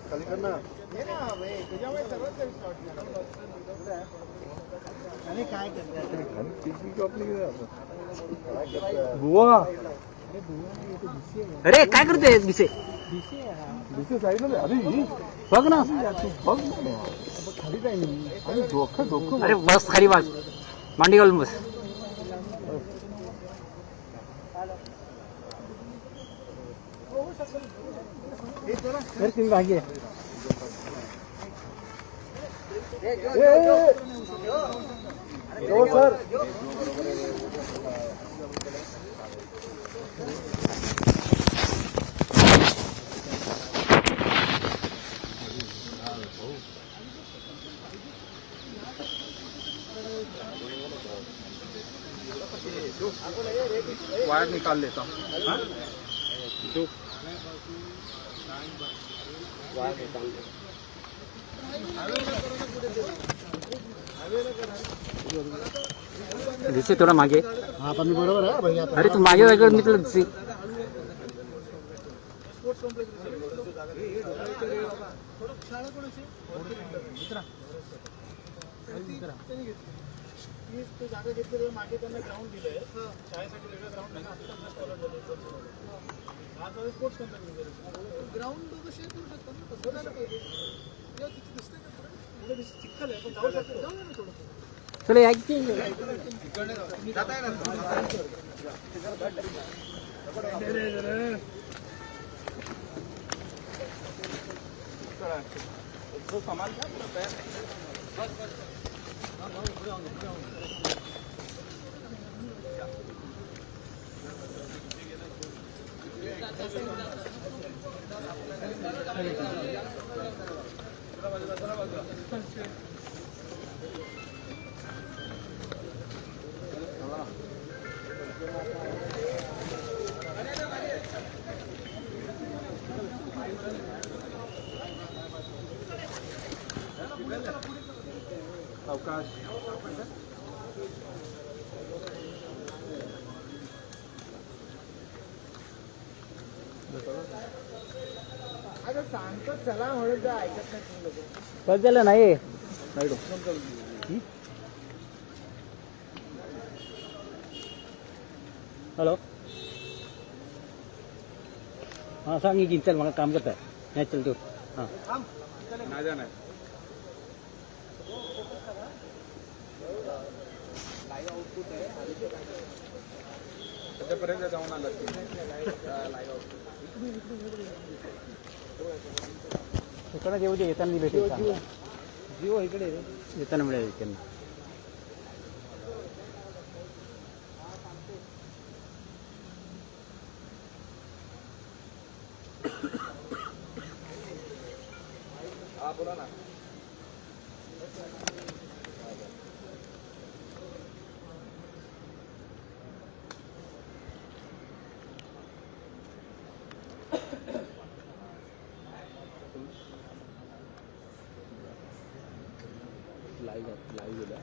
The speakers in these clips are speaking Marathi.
खाली करना अरे काय बुवा अरे काय करते दिसे दिसे साईडला अरे बघ ना बघ खाली काय नाही अरे डोकं अरे बस खाली वाज मांडी घालून बस तर तुम्ही भागी हो सर वायर निकाल लेता हूँ वायर निकाल दिसे थोडा मागे हा पण मी बरोबर आहे भैया अरे तू मागे वगैरे निघलं दिसे जागा घेतली मागे त्यांना ग्राउंड दिलंय शाळेसाठी वेगळं ग्राउंड नाही ना स्पोर्ट्स कंपनी ग्राउंड दोघं शेअर करू शकतात ना तसं झालं पाहिजे दिसतंय का पुढे चिखल आहे पण जाऊ शकतो जाऊ ना थोडं चला ऐकते सामान क्या अवकाश सांगतो चला म्हणून जा ऐकत नाही बघायला नाही हॅलो हाँ सांग की चल मला काम करता है नाही चल तू हाँ ना जाना पर्यंत जाऊन आला इकडे येऊ दे येताना भेटेल जिओ इकडे येताना मिळेल त्यांना बोला ना लाईव्ह गेला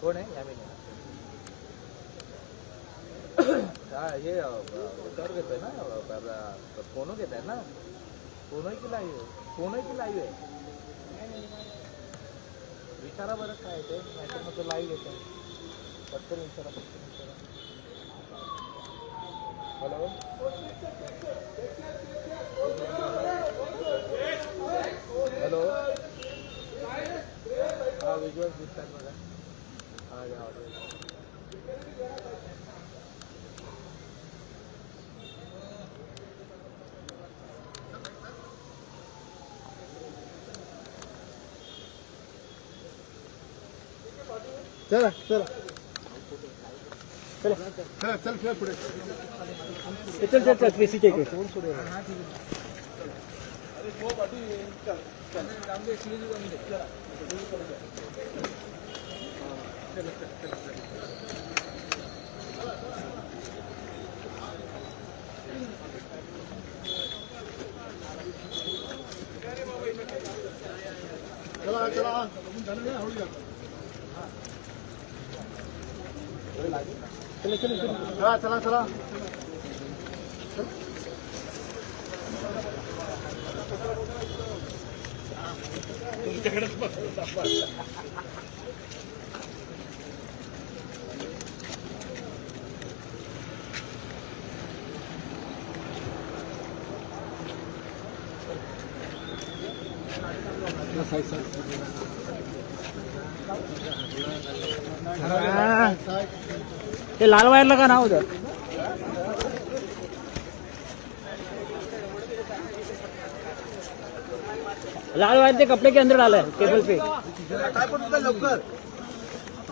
कौन है यहाँ में ये उतर घेतोय ना फोनो घेत आहे ना फोन की लाईव्ह आहे विचारा बरं काय ते नाहीतर मग तो लाईव्ह घेतो पटकन विचारा हॅलो हॅलो हा विज्युअल्स दिसतात बघा हा घ्या चला चला चल चल चल पुढे चल चल चल पीसीचे अरे चला चला चला ते लाल वायरला का नाव उधर लाल वायर ते कपड़े के अंदर डाला है टेबल पे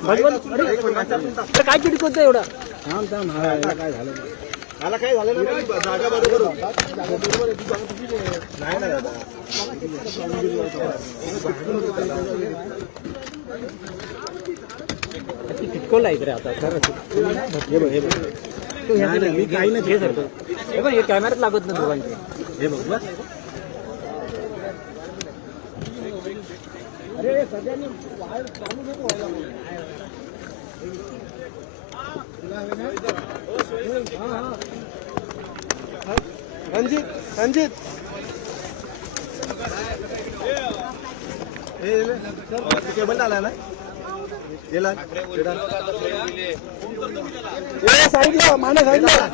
अरे काय चिडकवतोय एवढा थांब थांब काय झालं मला काय झालं ना जागा बरोबर नाही चिटकवला इकडे आता खरंच मी काही नाही धरतो हे पण हे कॅमेऱ्यात लागत नाही दोघांचे हे बघ अरे सगळ्यांनी बाहेर चालू नको रणजित रणजित केबल आला ना गेला साईडला माने साईडला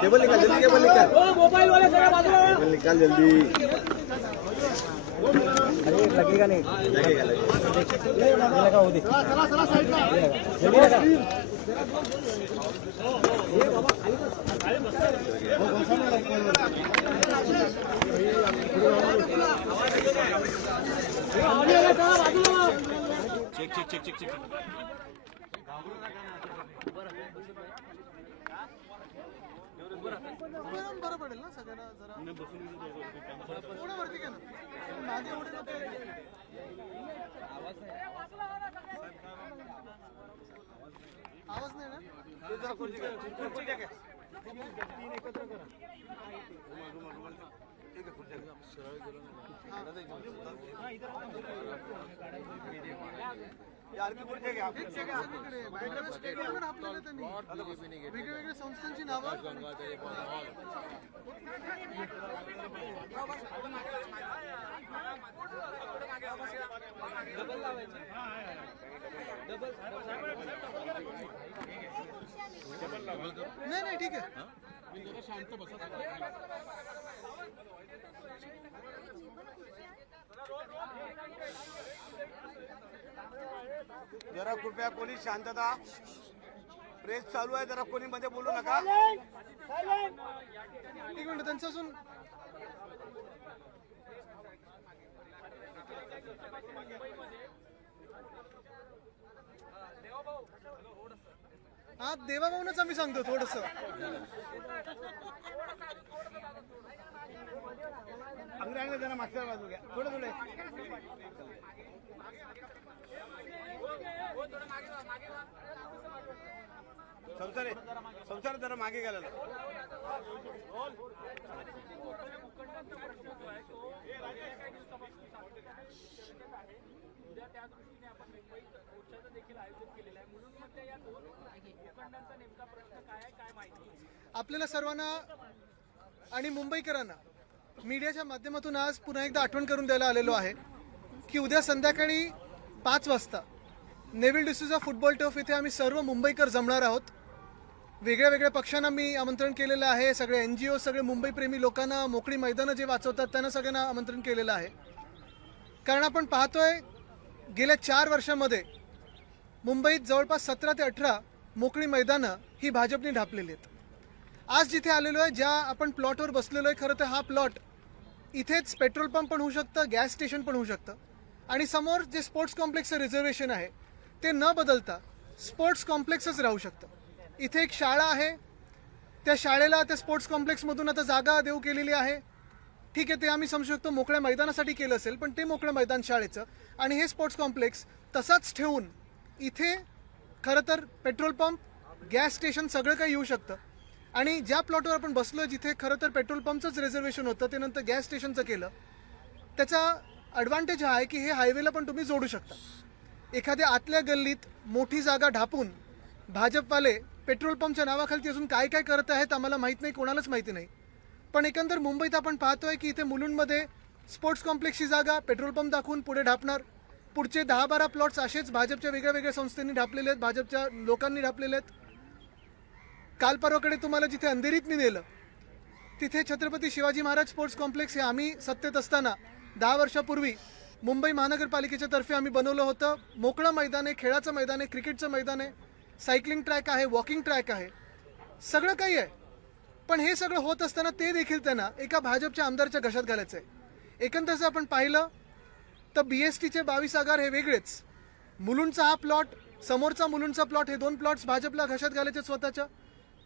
केबल निकाल जल्दी केबल निकाल केबल निकाल जल्दी अरे लगेगा नहीं लगा वो देख चला चला साईडला जल्दी लगा check check check check check बरं पडेल ना सगळ्यांना जरा थोडं वरती घे ना मागे एवढे आवाज नाही ना वेगवेगळ्या संस्थांची नावं नाही नाही ठीक आहे जरा कृपया कोणी शांतता प्रेस चालू आहे जरा कोणी मध्ये बोलू नका एक मिनिट त्यांचं असून हा देवाभाऊनच आम्ही सांगतो थोडस अंग्रेजांना जरा मागच्या बाजू घ्या थोडं थोडे संसार जरा मागे गेला आपल्याला सर्वांना आणि मुंबईकरांना मीडियाच्या माध्यमातून आज पुन्हा एकदा आठवण करून द्यायला आलेलो आहे की उद्या संध्याकाळी 5 वाजता नेव्हिल डिसूजा फुटबॉल टर्फ इथे आम्ही सर्व मुंबईकर जमणार आहोत. वेगळ्या वेगळ्या पक्षांना मी आमंत्रण केलेलं आहे. सगळे NGO सगळे मुंबईप्रेमी लोकांना मोकळी मैदानं जे वाचवतात त्यांना सगळ्यांना आमंत्रण केलेलं आहे. कारण आपण पाहतोय गेल्या 4 वर्षामध्ये मुंबईत जवळपास 17 ते 18 मोकळी मैदानं ही भाजपने ढापलेली आहेत. आज जिथे आलेलो आहे ज्या आपण प्लॉटवर बसलेलो आहे खरं तर हा प्लॉट इथेच पेट्रोल पंप पण होऊ शकतं गॅस स्टेशन पण होऊ शकतं आणि समोर जे स्पोर्ट्स कॉम्प्लेक्सचं रिझर्वेशन आहे ते न बदलता स्पोर्ट्स कॉम्प्लेक्सच राहू शकतं. इथे एक शाळा आहे त्या शाळेला त्या स्पोर्ट्स कॉम्प्लेक्समधून आता जागा देऊ केलेली आहे. ठीक आहे ते आम्ही समजू शकतो मोकळ्या मैदानासाठी केलं असेल पण ते मोकळं मैदान शाळेचं आणि हे स्पोर्ट्स कॉम्प्लेक्स तसाच ठेवून इथे खरं तर पेट्रोल पंप गॅस स्टेशन सगळं काही येऊ शकतं. आणि ज्या प्लॉटवर आपण बसलो जिथे खरं तर पेट्रोल पंपचंच रिझर्वेशन होतं ते नंतर गॅस स्टेशनचं केलं त्याचा ॲडव्हान्टेज हा आहे की हे हायवेला पण तुम्ही जोडू शकता. एखाद्या आतल्या गल्लीत मोठी जागा ढापून भाजपवाले पेट्रोल पंपच्या नावाखाली अजून काय काय करत आहेत आम्हाला माहीत नाही, कोणालाच माहिती नाही. पण एकंदर मुंबईत आपण पाहतोय की इथे मुलुंडमध्ये स्पोर्ट्स कॉम्प्लेक्सची जागा पेट्रोल पंप दाखवून पुढे ढापणार. पुढचे 10-12 प्लॉट्स असेच भाजपच्या वेगळ्या वेगळ्या संस्थांनी ढापलेले आहेत, भाजपच्या लोकांनी ढापलेले आहेत. काल परवाकडे तुम्हाला जिथे अंधेरीत मी नेलं तिथे छत्रपती शिवाजी महाराज स्पोर्ट्स कॉम्प्लेक्स हे आम्ही सत्तेत असताना 10 वर्षापूर्वी मुंबई महानगरपालिकेच्या तर्फे आम्ही बनवलं होतं. मोकळं मैदान आहे, खेळाचं मैदान आहे, क्रिकेटचं मैदान आहे, सायकलिंग ट्रॅक आहे, वॉकिंग ट्रॅक आहे, सगळं काही आहे. पण हे सगळं होत असताना ते देखील त्यांना एका भाजपच्या आमदारच्या घशात घालायचं आहे. एकंदर जर आपण पाहिलं तर BSTचे 22 आगार हे वेगळेच, मुलुंडचा हा प्लॉट, समोरचा मुलुंडचा प्लॉट, हे 2 प्लॉट्स भाजपला घशात घालायचे स्वतःच्या.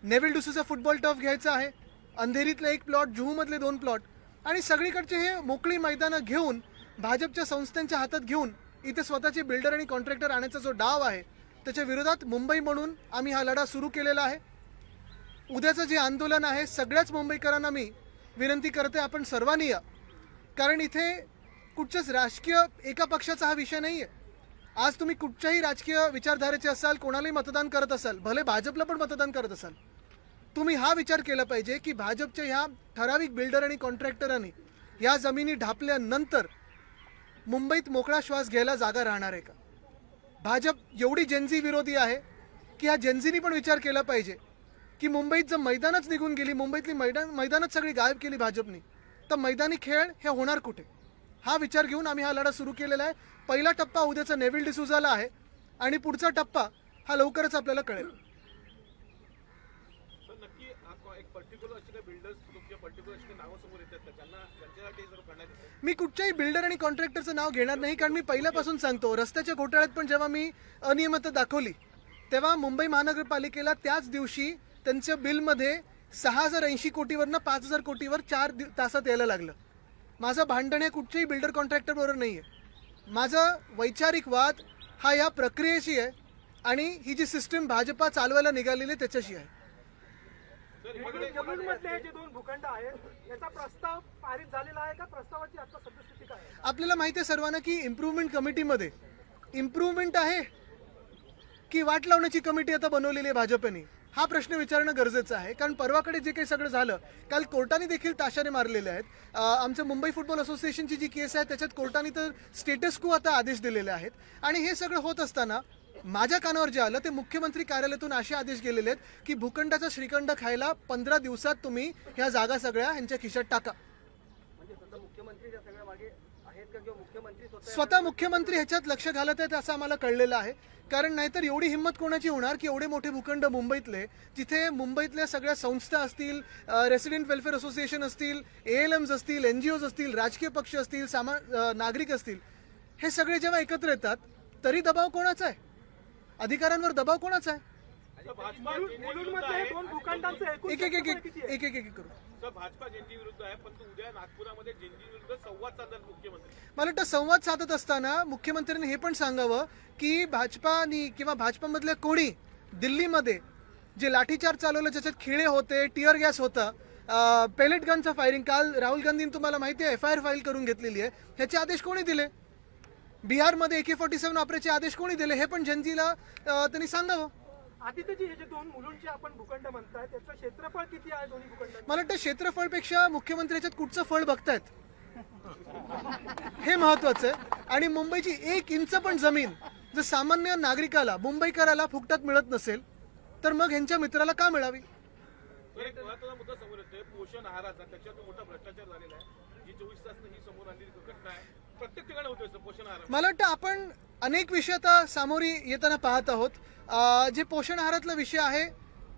नेव्हिल डुसूचा फुटबॉल टर्फ घ्यायचा आहे, अंधेरीतलं 1 प्लॉट, जुहूमधले 2 प्लॉट आणि सगळीकडचे हे मोकळी मैदानं घेऊन भाजपच्या संस्थांच्या हातात घेऊन इथे स्वतःचे बिल्डर आणि कॉन्ट्रॅक्टर आणण्याचा जो डाव आहे त्याच्या विरोधात मुंबई म्हणून आम्ही हा लढा सुरू केलेला आहे. उद्याचं जे आंदोलन आहे सगळ्याच मुंबईकरांना मी विनंती करते आपण सर्वांनी या, कारण इथे कुठच्याच राजकीय एका पक्षाचा हा विषय नाही आहे. आज तुम्ही कुठच्याही राजकीय विचारधारेचे असाल, कोणालाही मतदान करत असाल, भले भाजपला पण मतदान करत असाल, तुम्ही हा विचार केला पाहिजे की भाजपच्या ह्या ठराविक बिल्डर आणि कॉन्ट्रॅक्टरांनी या जमिनी ढापल्यानंतर मुंबईत मोकळा श्वास घ्यायला जागा राहणार आहे का? भाजप एवढी जेन्झी विरोधी आहे की ह्या जेन्झीनी पण विचार केला पाहिजे की मुंबईत जर मैदानच निघून गेली, मुंबईतली मैदानच सगळी गायब केली भाजपनी, तर मैदानी खेळ हे होणार कुठे? हा विचार घेऊन आम्ही हा लढा सुरू केलेला आहे. पहिला टप्पा उद्याचा नेव्हिल डिसूजाला आहे आणि पुढचा टप्पा हा लवकरच आपल्याला कळेल. मी कुठच्याही बिल्डर आणि कॉन्ट्रॅक्टरचं नाव घेणार नाही, कारण मी पहिल्यापासून सांगतो रस्त्याच्या घोटाळ्यात पण जेव्हा मी अनियमितता दाखवली तेव्हा मुंबई महानगरपालिकेला त्याच दिवशी त्यांच्या बिलमध्ये 6080 कोटीवरनं 5000 कोटीवर 4 तासात यायला लागलं. माझं भांडण हे कुठच्याही बिल्डर कॉन्ट्रॅक्टर बरोबर नाही आहे. माझा वैचारिक वाद हा या प्रक्रियेशी आहे आणि ही जी सिस्टीम भाजपा चालवायला निघालेली आहे त्याच्याशी आहे. जमीनमधले जे 2 भूखंड आहेत याचा प्रस्ताव पारित झालेला आहे का? प्रस्तावाची आता सद्यस्थिती काय आहे? आपल्याला माहिती आहे सर्वांना की इम्प्रूव्हमेंट कमिटीमध्ये इम्प्रूव्हमेंट आहे की वाट लावण्याची कमिटी आता बनवलेली आहे भाजपने, हा प्रश्न विचारणं गरजेचं आहे. कारण परवाकडे जे काही सगळं झालं, काल कोर्टाने देखील ताशाने मारलेले आहेत. आमचं मुंबई फुटबॉल असोसिएशनची जी केस आहे त्याच्यात कोर्टाने तर स्टेटस को आता आदेश दिलेले आहेत. आणि हे सगळं होत असताना माझ्या कानावर जे आलं ते मुख्यमंत्री कार्यालयातून असे आदेश गेलेले आहेत की भूखंडाचा श्रीखंड खायला 15 दिवसात तुम्ही ह्या जागा सगळ्या ह्यांच्या खिशात टाका. स्वतः मुख्यमंत्री ह्याच्यात लक्ष घालत आहेत असं आम्हाला कळलेलं आहे. कारण नाहीतर एवढी हिंमत कोणाची होणार की एवढे मोठे भूखंड मुंबईतले, जिथे मुंबईतल्या सगळ्या संस्था असतील, रेसिडेंट वेलफेअर असोसिएशन असतील, ALMs असतील, NGOs असतील, राजकीय पक्ष असतील, नागरिक असतील, हे सगळे जेव्हा एकत्र येतात तरी दबाव कोणाचा आहे? अधिकाऱ्यांवर दबाव कोणाचा आहे? मुलुंडमध्ये 2 भूखंडांचं एकूण एक करू. भाजपा जेनजी विरुद्ध आहे, पण उद्या नागपुरामध्ये जेनजी विरुद्ध संवाद साधणार मुख्यमंत्री. मला वाटतं संवाद साधत असताना मुख्यमंत्र्यांनी हे पण सांगावं की भाजपानी किंवा भाजपामधल्या कोणी दिल्लीमध्ये जे लाठीचार्ज चालवलं, ज्याच्यात खिळे होते, टिअर गॅस होता, पेलेट गनचं फायरिंग, काल राहुल गांधींनी तुम्हाला माहिती आहे FIR फाईल करून घेतलेली आहे, ह्याचे आदेश कोणी दिले? बिहारमध्ये AK-47 वापरायचे आदेश कोणी दिले? हे पण जनजीला त्यांनी सांगावं. आदित्यजी, हे जे 2 मुलुंडचे आपण भूखंड म्हणताय त्याचं क्षेत्रफळ किती आहे दोन्ही भूखंडांचं? मला वाटतं क्षेत्रफळपेक्षा मुख्यमंत्री याच्यात कुठचं फळ बघतायत हे महत्वाचं आहे. आणि मुंबईची 1 इंच पण जमीन जर सामान्य नागरिकाला, मुंबईकराला फुकटात मिळत नसेल तर मग ह्यांच्या मित्राला का मिळावी? एक महत्त्वाचा मुद्दा समोर येतोय पोषण आहाराचा, त्याच्यातून मोठा भ्रष्टाचार झालेला आहे. जी 24 तास ही समोर आलेली घटना आहे, प्रत्येक ठिकाणी होतोय पोषण आहार. मला वाटतं आपण अनेक विषय आता सामोरी येताना पाहत आहोत. जे पोषण आहारातला विषय आहे,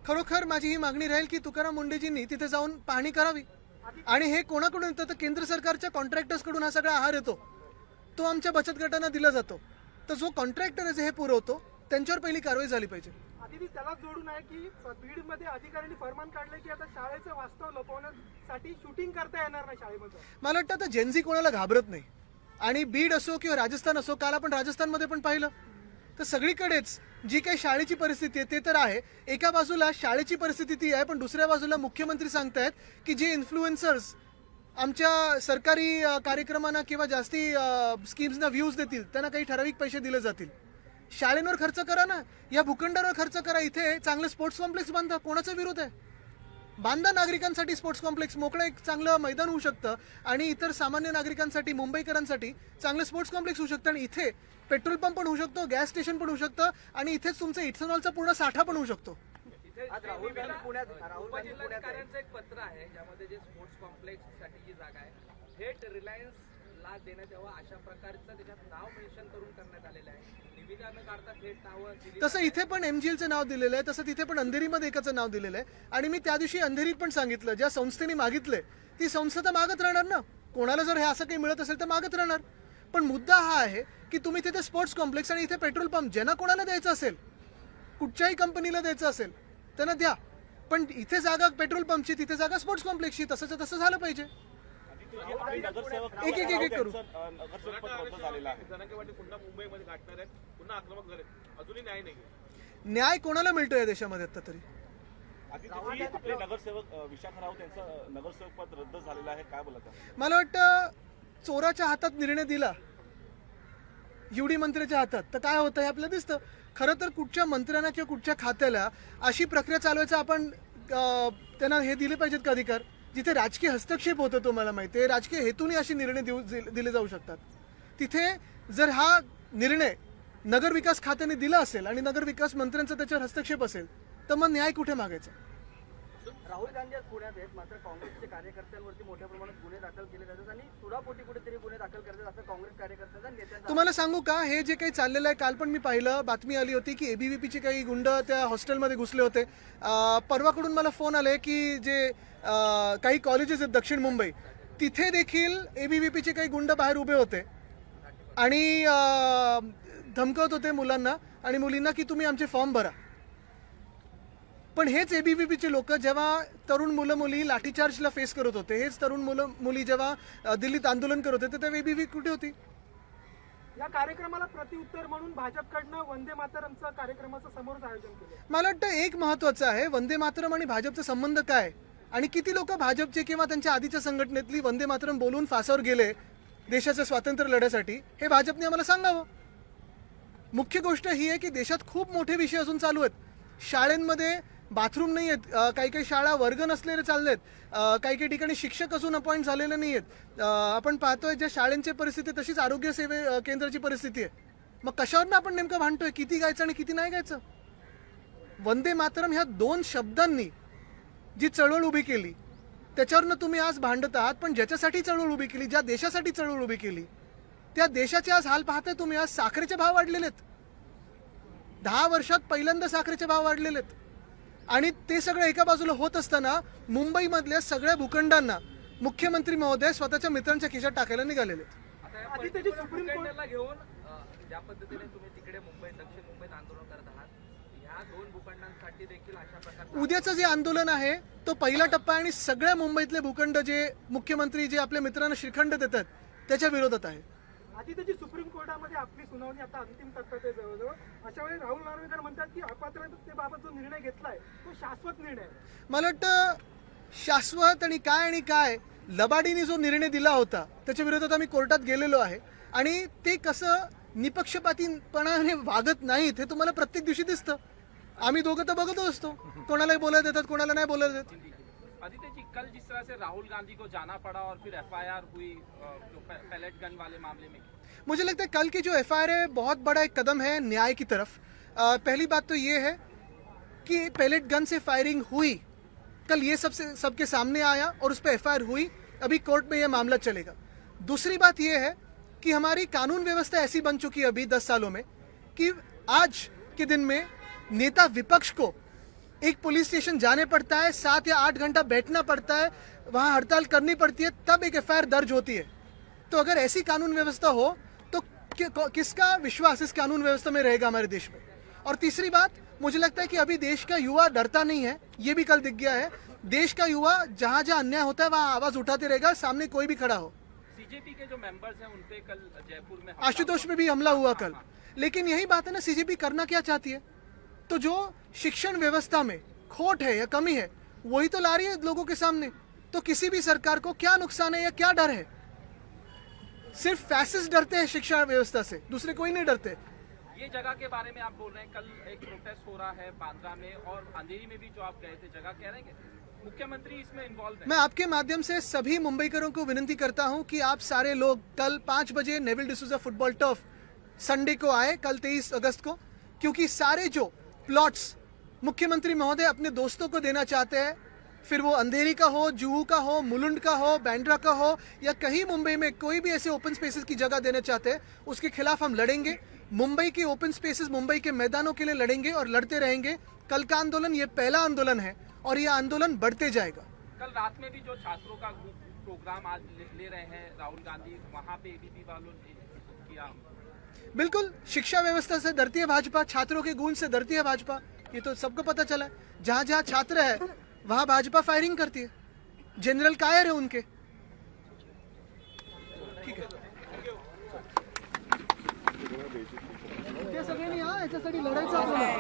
खरोखर माझी ही मागणी राहील की तुकाराम मुंडेजींनी तिथे जाऊन पाहणी करावी. आणि हे कोणाकडून येतं तर केंद्र सरकारच्या कॉन्ट्रॅक्टर्स कडून हा सगळा आहार येतो, तो आमच्या बचत गटांना दिला जातो. तर जो कॉन्ट्रॅक्टर आहे हे पुरवतो त्यांच्यावर पहिली कारवाई झाली पाहिजे. आदिती, त्याला जोडून आहे की बीडमध्ये अधिकाऱ्यांनी फरमान काढले की आता शाळेचं वास्तव लपवण्यासाठी शूटिंग करता येणार नाही शाळेमध्ये. मला वाटतं आता जेन्झी कोणाला घाबरत नाही. आणि बीड असो किंवा राजस्थान असो, काल आपण राजस्थानमध्ये पण पाहिलं, तर सगळीकडेच जी काही शाळेची परिस्थिती आहे ते तर आहे. एका बाजूला शाळेची परिस्थिती ती आहे, पण दुसऱ्या बाजूला मुख्यमंत्री सांगतायत की जे इन्फ्लुएन्सर्स आमच्या सरकारी कार्यक्रमांना किंवा जास्ती स्कीम्सना व्ह्यूज देतील त्यांना काही ठराविक पैसे दिले जातील. शाळेंवर खर्च करा ना, या भूखंडावर खर्च करा. इथे चांगलं स्पोर्ट्स कॉम्प्लेक्स बांधा. कोणाचा विरोध आहे? बांधा नागरिकांसाठी स्पोर्ट्स कॉम्प्लेक्स. मोकळं एक चांगलं मैदान होऊ शकतं आणि इतर सामान्य नागरिकांसाठी, मुंबईकरांसाठी चांगलं स्पोर्ट्स कॉम्प्लेक्स होऊ शकतं. आणि इथे पेट्रोल पंप पण होऊ शकतो, गॅस स्टेशन पण होऊ शकतं आणि इथेच तुमचं इथेनॉलचा पूर्ण साठा पण होऊ शकतो. आज राहुल उपजिल्हाधिकाऱ्यांचं एक पत्र आहे ज्यामध्ये जे स्पोर्ट्स कॉम्प्लेक्स साठी जी जागा आहे थेट रिलायन्सला देण्यात यावं अशा प्रकारचं त्याच्यात नाव मेन्शन करून करण्यात आलेलं आहे. निविदा न काढता थेट नावं दिली. तसं इथे पण MGLचं नाव दिलेलं आहे, तसं तिथे पण अंधेरीमध्ये एकाचं नाव दिलेलं आहे. आणि मी त्या दिवशी अंधेरीत पण सांगितलं, ज्या संस्थेने मागितले ती संस्था तर मागत राहणार ना. कोणाला जर हे असं काही मिळत असेल तर मागत राहणार. पण मुद्दा हा आहे की तुम्ही तिथे स्पोर्ट्स कॉम्प्लेक्स आणि इथे पेट्रोल पंप ज्यांना कोणाला द्यायचं असेल, कुठच्याही कंपनीला द्यायचं असेल त्यांना द्या. पण इथे जागा पेट्रोल पंपची, तिथे जागा स्पोर्ट्स कॉम्प्लेक्सची. तसंच तसं झालं पाहिजे. एक एक एक एक करू. जनाकेवाडी पुन्हा मुंबईमध्ये गाठणार आहेत, पुन्हा आक्रमक झाले. अजूनही न्याय नाही. न्याय कोणाला मिळतोय या देशामध्ये आता तरी? आपले नगरसेवक विशाखा राऊत यांचं नगरसेवक पद रद्द झालेलं आहे, काय बोलत आहे? मला वाटतं चोराच्या हातात निर्णय दिला UD मंत्र्याच्या हातात तर काय होतं हे आपल्याला दिसतं. खरं तर कुठच्या मंत्र्यांना किंवा कुठच्या खात्याला अशी प्रक्रिया चालवायचा आपण त्यांना हे दिले पाहिजेत का अधिकार? जिथे राजकीय हस्तक्षेप होतो, तुम्हाला माहिती आहे, राजकीय हेतूने असे निर्णय दिले जाऊ शकतात. तिथे जर हा निर्णय नगरविकास खात्याने दिला असेल आणि नगरविकास मंत्र्यांचा त्याच्यावर हस्तक्षेप असेल तर मग न्याय कुठे मागायचा? राहुल गांधी आज पुण्यात आहेत, मात्र काँग्रेसच्या कार्यकर्त्यांवरती मोठ्या प्रमाणात गुन्हे दाखल केले जातात आणि सुडापोटी कुठेतरी गुन्हे दाखल करतात असं काँग्रेस कार्यकर्त्यांचा नेत्यांचा. तुम्हाला सांगू का, हे जे काही चाललेलं आहे, काल पण मी पाहिलं, बातमी आली होती की ABVPचे काही गुंड त्या हॉस्टेलमध्ये घुसले होते. परवाकडून मला फोन आले की जे काही कॉलेजेस आहेत दक्षिण मुंबई, तिथे देखील ABVPचे काही गुंड बाहेर उभे होते आणि धमकवत होते मुलांना आणि मुलींना की तुम्ही आमचे फॉर्म भरा. पण हेच ABVPचे लोक जेव्हा तरुण मुलं मुली लाठीचार्जला फेस करत होते, हेच तरुण मुलं मुली जेव्हा दिल्लीत आंदोलन करत होते, तर ABVP कुठे होती? या कार्यक्रमाला प्रत्युत्तर म्हणून भाजपकडनं वंदे मातरमचं कार्यक्रमाचं समोरच आयोजन केलं. मला वाटतं एक महत्वाचं आहे, वंदे मातरम आणि भाजपचा संबंध काय आणि किती लोक भाजपचे किंवा त्यांच्या आधीच्या संघटनेतली वंदे मातरम बोलून फासावर गेले देशाच्या स्वातंत्र्य लढ्यासाठी, हे भाजपने आम्हाला सांगावं. मुख्य गोष्ट ही आहे की देशात खूप मोठे विषय अजून चालू आहेत. शाळेंमध्ये बाथरूम नाही आहेत, काही काही शाळा वर्ग नसलेले चाललेत, काही काही ठिकाणी शिक्षक अजून अपॉइंट झालेले नाही आहेत. आपण पाहतोय ज्या शाळेंची परिस्थिती तशीच आरोग्य केंद्राची परिस्थिती आहे. मग कशावरनं आपण नेमकं भांडतोय, किती गायचं आणि किती नाही गायचं? वंदे मातरम ह्या 2 शब्दांनी जी चळवळ उभी केली त्याच्यावरनं तुम्ही आज भांडत आहात. पण ज्याच्यासाठी चळवळ उभी केली, ज्या देशासाठी चळवळ उभी केली, त्या देशाचे आज हाल पाहताय तुम्ही. आज साखरेचे भाव वाढलेले आहेत. 10 वर्षात पहिल्यांदा साखरेचे भाव वाढलेले आहेत. आणि ते सगळं एका बाजूला होत असताना मुंबईमधल्या सगळ्या भूखंडांना मुख्यमंत्री महोदय स्वतःच्या मित्रांच्या खिशात टाकायला निघालेले. आधी त्याची सुप्रीम कोर्ट घेऊन ज्या पद्धतीने तुम्ही तिकडे मुंबईत दक्षिण मुंबईत आंदोलन करत आहात, ह्या 2 भूखंडांसाठी देखील अशा प्रकारचं उद्याचं जे आंदोलन आहे तो पहिला टप्पा आणि सगळ्या मुंबईतले भूखंड जे मुख्यमंत्री जे आपल्या मित्रांना श्रीखंड देतात त्याच्या विरोधात आहे. आधी त्याची सुप्रीम कोर्टामध्ये आपली सुनावणी आता अंतिम टप्प्यात आहे जवळजवळ. अशा वेळी राहुल नार्वेकर म्हणतात की अपात्रतेबाबत जो निर्णय घेतलाय तो शाश्वत निर्णय आहे. मला वाटतं शाश्वत आणि काय लबाडीने जो निर्णय दिला होता त्याच्या विरोधात आम्ही कोर्टात गेलेलो आहे आणि ते कसं निपक्षपातीपणाने वागत नाहीत हे तुम्हाला प्रत्येक दिवशी दिसतं. आम्ही दोघं तर बघतच असतो, कोणालाही बोलायला देतात, कोणाला नाही बोलायला देत. आदित्य जी, कल जिस तरह से राहुल गांधी को जाना पड़ा और फिर FIR हुई जो पैलेट गन वाले मामले में, मुझे लगता है कल की जो FIR है बहुत बड़ा एक कदम है न्याय की तरफ. पहली बात तो ये है कि पैलेट गन से फायरिंग हुई, कल ये सबके सामने आया और उस पर FIR हुई. अभी कोर्ट में ये मामला चलेगा. दूसरी बात ये है कि हमारी कानून व्यवस्था ऐसी बन चुकी है अभी 10 सालों में कि आज के दिन में नेता विपक्ष को एक पुलिस स्टेशन जाने पड़ता है, 7 या 8 घंटा बैठना पड़ता है, वहाँ हड़ताल करनी पड़ती है, तब एक FIR दर्ज होती है. तो अगर ऐसी कानून व्यवस्था हो तो किसका विश्वास इस कानून व्यवस्था में रहेगा हमारे देश में? और तीसरी बात, मुझे लगता है कि अभी देश का युवा डरता नहीं है, ये भी कल दिख गया है. देश का युवा जहाँ जहाँ अन्याय होता है वहाँ आवाज उठाते रहेगा, सामने कोई भी खड़ा हो. CJP के जो मेंबर्स हैं उनपे कल जयपुर में आशुतोष में भी हमला हुआ कल. लेकिन यही बात है ना, CJP करना क्या चाहती है? तो जो शिक्षण व्यवस्था में खोट है या कमी है वही तो ला रही है लोगों के सामने. तो किसी भी सरकार को क्या नुकसान है या क्या डर है? सिर्फ फैसिस्ट डरते हैं शिक्षा व्यवस्था से, दूसरे कोई नहीं डरते। ये जगह के बारे में आप बोल रहे हैं, कल एक प्रोटेस्ट हो रहा है बांद्रा में और अंधेरी में भी जो आप गए थे जगह, कह रहे हैं कि मुख्यमंत्री इसमें इन्वॉल्व है। मैं आपके माध्यम से सभी मुंबईकरों को विनती करता हूं कि आप सारे लोग कल 5 बजे Neville D'Souza football turf Sunday को आए, कल 23 अगस्त को, क्योंकि सारे जो प्लॉट्स मुख्यमंत्री महोदय अपने दोस्तों को देना चाहते हैं, फिर वो अंधेरी का हो, जुहू का हो, मुलुंड का हो, बांद्रा का हो, या कहीं मुंबई में कोई भी ऐसे ओपन स्पेसेस की जगह देना चाहते हैं, उसके खिलाफ हम लड़ेंगे। मुंबई के ओपन स्पेसेस, मुंबई के मैदानों के लिए लड़ेंगे और लड़ते रहेंगे। कल का आंदोलन ये पहला आंदोलन है और ये आंदोलन बढ़ते जाएगा। कल रात में भी जो छात्रों का प्रोग्राम आज ले रहे हैं राहुल गांधी, वहाँ पे एबीपी वालों ने किया। बिल्कुल, शिक्षा व्यवस्था से डरती है भाजपा, छात्रों के गूंज से डरती है भाजपा, ये तो सबको पता चला है। जहां जहां छात्र है वहां भाजपा फायरिंग करती है, जनरल कायर है उनके। ठीक है, ते सगळ्यांनी याच्यासाठी लढायचं आपल्याला.